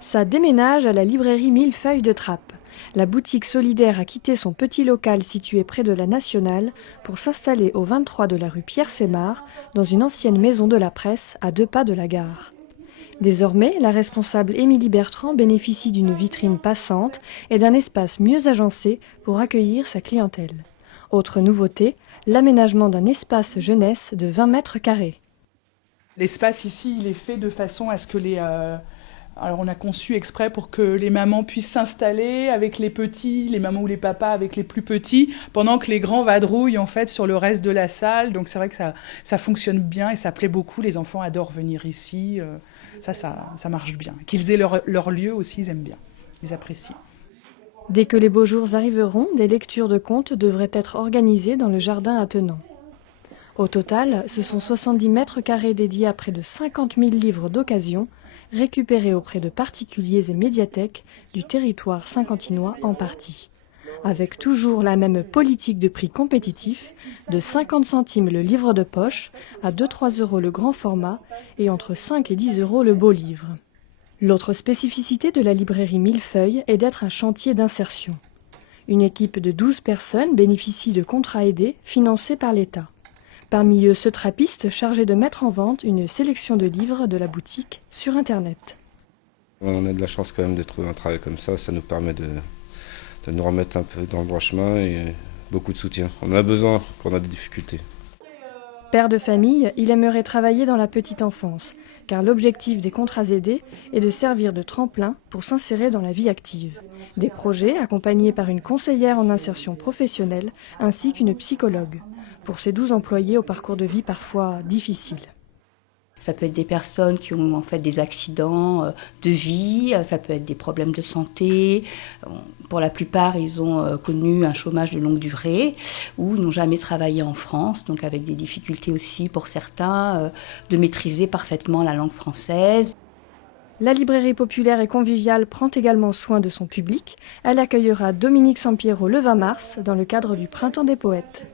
Ça déménage à la librairie Millefeuille de Trappes. La boutique solidaire a quitté son petit local situé près de la Nationale pour s'installer au 23 de la rue Pierre-Sémard, dans une ancienne maison de la presse à 2 pas de la gare. Désormais, la responsable Émilie Bertrand bénéficie d'une vitrine passante et d'un espace mieux agencé pour accueillir sa clientèle. Autre nouveauté, l'aménagement d'un espace jeunesse de 20 mètres carrés. L'espace ici, il est fait de façon à ce que alors on a conçu exprès pour que les mamans puissent s'installer avec les petits, les mamans ou les papas avec les plus petits, pendant que les grands vadrouillent en fait sur le reste de la salle. Donc c'est vrai que ça fonctionne bien et ça plaît beaucoup. Les enfants adorent venir ici. Ça marche bien. Qu'ils aient leur lieu aussi, ils aiment bien. Ils apprécient. Dès que les beaux jours arriveront, des lectures de contes devraient être organisées dans le jardin attenant. Au total, ce sont 70 mètres carrés dédiés à près de 50 000 livres d'occasion, récupérés auprès de particuliers et médiathèques du territoire saint-quentinois en partie. Avec toujours la même politique de prix compétitif, de 50 centimes le livre de poche, à 2-3 € le grand format et entre 5 et 10 € le beau livre. L'autre spécificité de la librairie Millefeuille est d'être un chantier d'insertion. Une équipe de 12 personnes bénéficie de contrats aidés financés par l'État. Parmi eux, ce trappiste chargé de mettre en vente une sélection de livres de la boutique sur Internet. On a de la chance quand même de trouver un travail comme ça nous permet de nous remettre un peu dans le droit chemin et beaucoup de soutien. On en a besoin quand on a des difficultés. Père de famille, il aimerait travailler dans la petite enfance, car l'objectif des contrats aidés est de servir de tremplin pour s'insérer dans la vie active. Des projets accompagnés par une conseillère en insertion professionnelle ainsi qu'une psychologue. Pour ces 12 employés au parcours de vie parfois difficile. Ça peut être des personnes qui ont en fait des accidents de vie, ça peut être des problèmes de santé. Pour la plupart, ils ont connu un chômage de longue durée ou n'ont jamais travaillé en France, donc avec des difficultés aussi pour certains de maîtriser parfaitement la langue française. La librairie populaire et conviviale prend également soin de son public. Elle accueillera Dominique Sampiero le 20 mars dans le cadre du Printemps des poètes.